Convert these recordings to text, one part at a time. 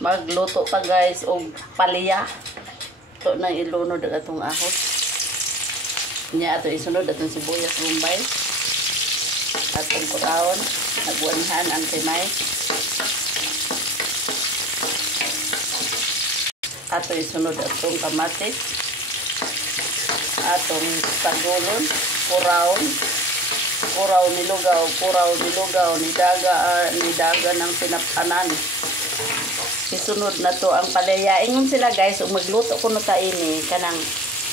Magluto pa guys og palaya. Ito na ilunod atong ahos. Nya ato isunod atong sibuyas bombay. Atong kutaon, nagwanhan ang timay. Ato isunod atong kamatis. Atong tagulon, kurawon. Kuraw nilugaw, nidaga ng pinapanan. Isunod na to ang palaya. Ingon sila guys, magluto ko na ini kanang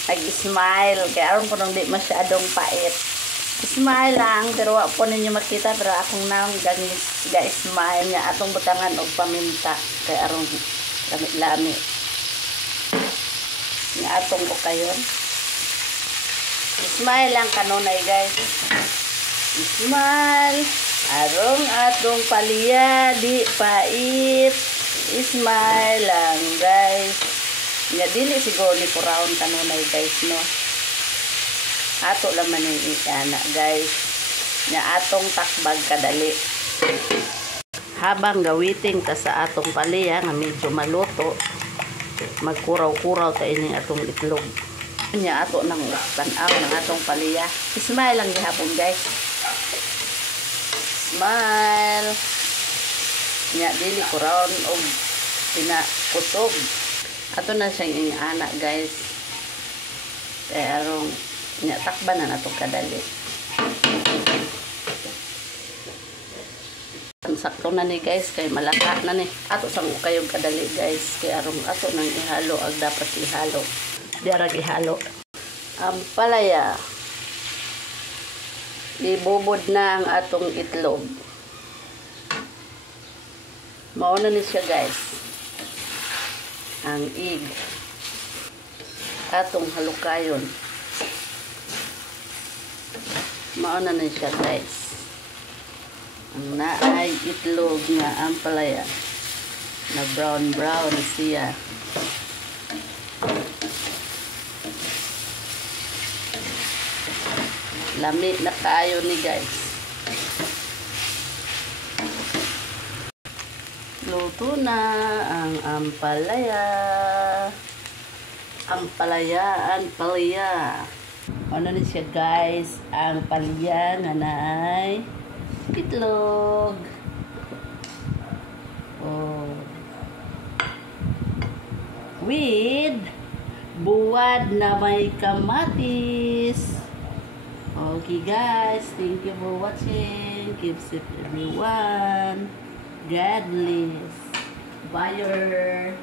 nag-smile. Kaya aron ko nang di masyadong pait. Smile lang, pero wala po ninyo makita. Pero akong naong ga-smile niya. Atong butangan og paminta. Kaya aron lami. Nga atong ko kayon. Smile lang kanunay guys. Smile. Arong atong palaya, di pait. Smile lang guys. Nga dili siguro ni kurawon kanunay guys no. Ato laman ni ana guys. Nga atong takbag kadali. Habang gawiting ta sa atong palaya nga medyo maluto, magkuraw-kuraw ta ini atong itlog. Nya ato nang tan-aw ng atong palaya. Smile lang gihapon guys. Smile. Nya dili kurawon og pinakusog. Ato na siyang ana guys. Kaya arong nya takbanan atong kadali. Ang sakto na ni guys kay malaka na ni. Ato sang kayong kadali guys kay arong ato nang ihalo ag dapat ihalo. Diara ihalo. Ang palaya. Ibubod na ang atong itlog. Mauna ni siya guys. Ang egg. Atong halukayon. Mauna ni siya guys. Ang naay itlog nga ang palaya. Na brown siya. Lami na kayo ni guys. Luto na ang ampalaya. Palaya. Ano ni siya guys? Ang palaya nga naay itlog. Oh. With buwad na may kamatis. Okay guys, thank you for watching. Keep safe everyone. God bless. Bye.